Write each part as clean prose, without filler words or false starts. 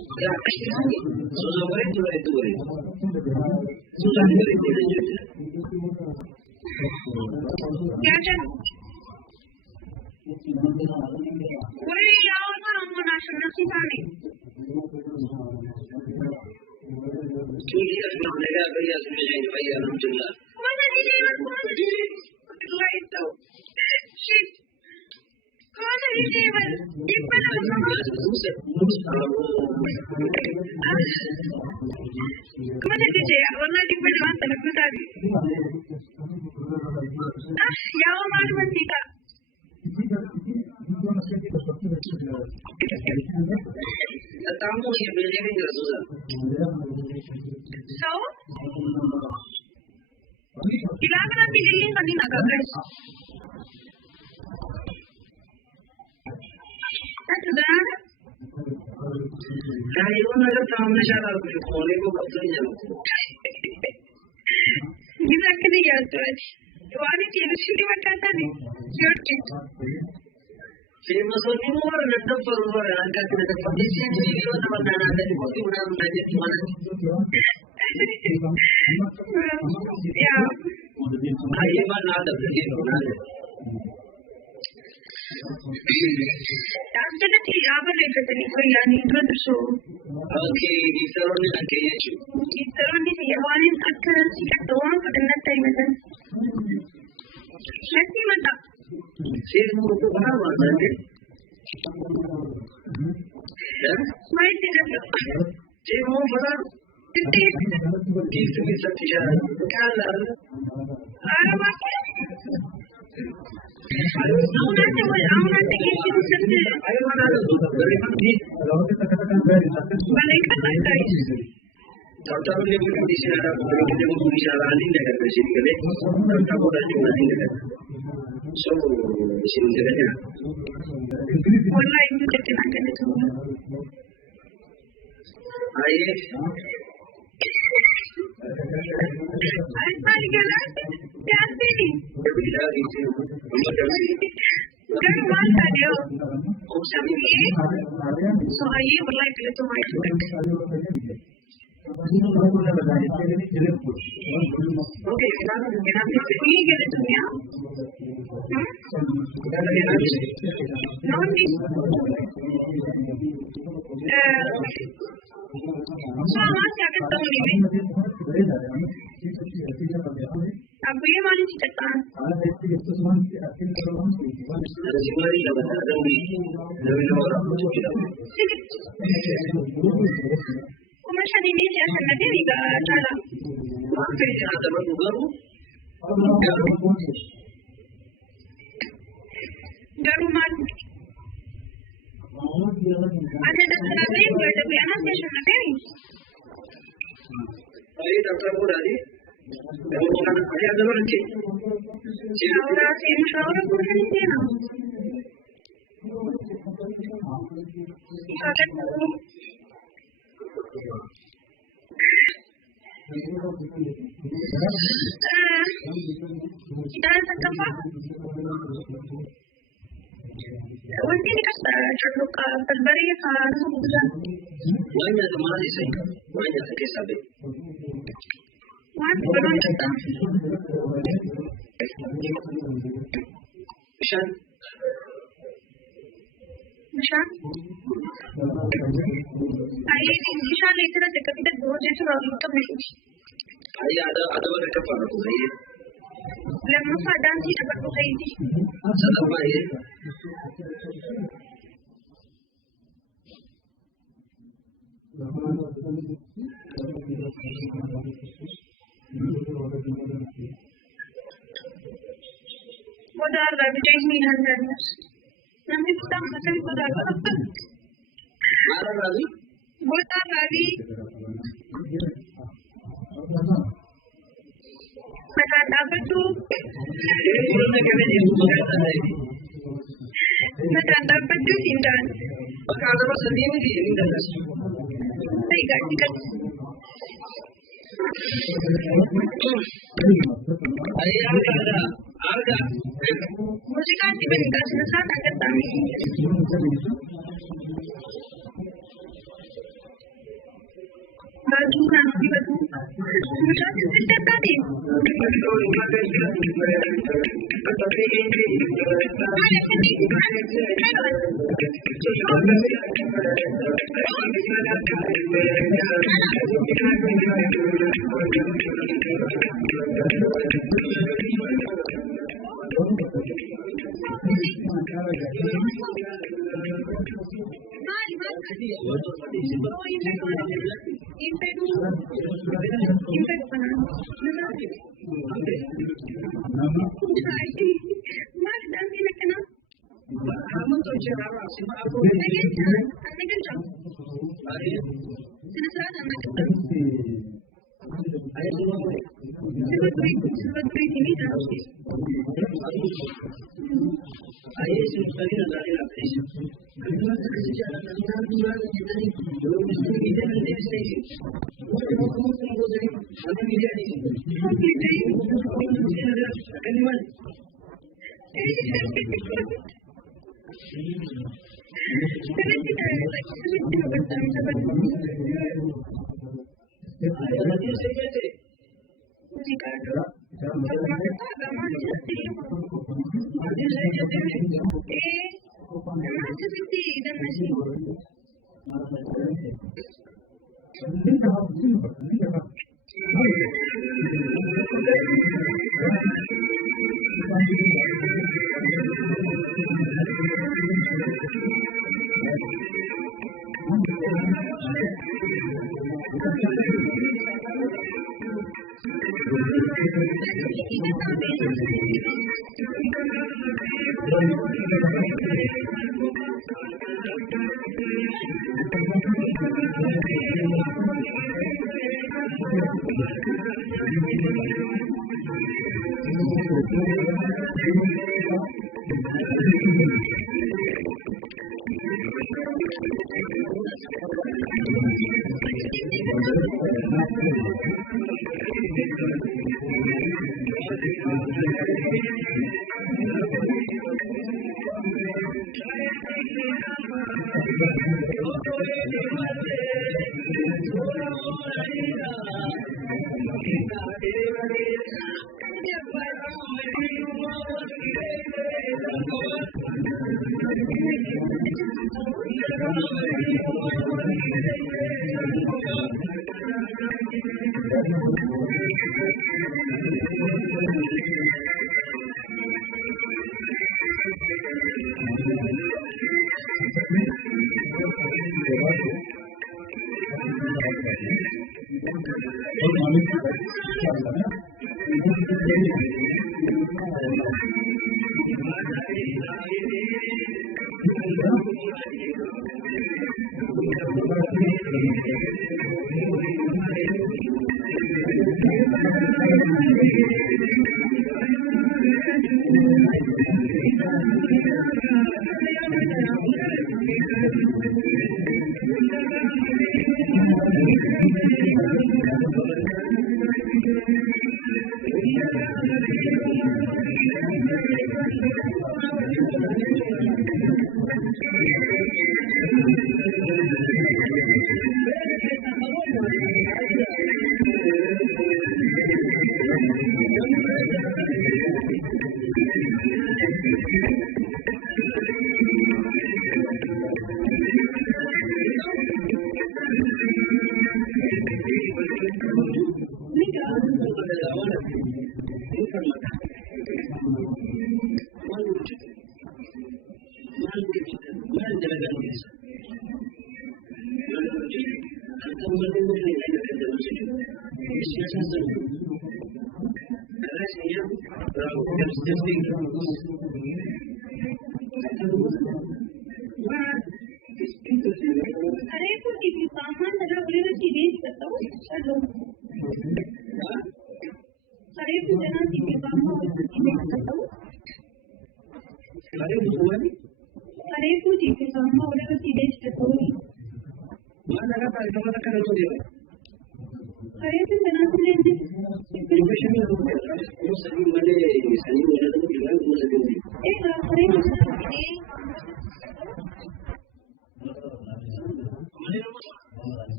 Ya, sudah begitu itu. Sudah begitu itu. Kaca. Wuri yawo na muna shirye su tare. Tuli asma daga bariya sun yi bayya alhamdulillah. Mana ne kuma ne? Allah ya tau. Shi. Mana ne ba? Ibana sama. Kuma da ce wallahi duk bane wanda na kuta ne. Yawo ma da tika. Tamu yang belajar ini susah. So, kailangan natin piliin kanina guys. At dan, Kaya mo na tamu siya na kung ko kapag niya. gina ka niya to. Wani tiri sili matata ne. Yoke. Saya masuk ni luar dan daftar luar angkat kita dapat di sini di luar tempat dana dan itu di mana belajar di mana. Ya. Ayah mana ada belajar di mana. After that, he operated the Korean introduction. Okay, di sana ni ada yang cu. Itu ni Yawan accuracy at the one for the next time. Let's see what up. Saya mau tu mana mana ni? Ya? Smile tidak. Saya mau mana? Kita bisa tiada. Kalau Apa? Aunate kisi sente. ayah mana ada tu? Berikan di. Balik kan guys. Tahu dia bukan di sini ada. Kalau dia mau bisa lalin dekat di sini kali. Tahu dah juga lalin dekat. So di sini dekatnya. Wallahi itu jadi nak kena tu. Ayah. Ay, paligalan. Kasi ni. Berbeza di sini. Kan mata dia. Oh, sabi Sabi so ayi wallahi kala tu mai. Okay, kenapa Ini kala tu ya. Non di. Sama siapa tahu ni? Aku yang mana cerita? ada semua ini dapat ada di orang kita. Kumashan ini siapa nanti ni cara? Maka ini ada baru. Garuman. Ada dokter lagi berada di anak dia sana kan? Ayah dokter pun ada. Kalau bukan ayah ada orang cik. Ahora sí, ahora por qué no? Kita cakap apa? Nanti ni kata cakap terbari sebulan. Banyak teman di sini. Banyak sakit sabi. Wah, belum kata. Misal. Misal? Ayah misal itu ada kita dua jenis orang itu mesti. Ayah ada orang kepala tu ayah. Lama sadar sih dapat buka ini. Sadar apa ayah? Modal lebih 900. Nanti kita makan modal. Mana lagi? Modal lagi. Makan apa tu? Ini pun nak kena jadi makan lagi. Makan apa tu sindan? Maka ada apa sendiri di ini dah. Tidak, tidak. Ayah ada. Musik dibandingkan selesai tak kami. Batu nanti batu. Mudah sejak tadi.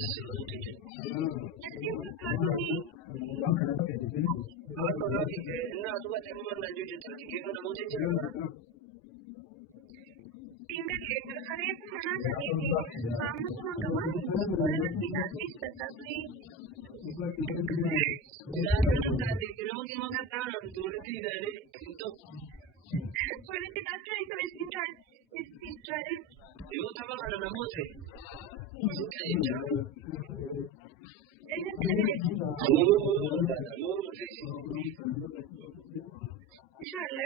taasise osoo jechuudha. Inni asuma ta'e mana hojjetaa xiqqeeffata namoota jechuudha. Inshallah,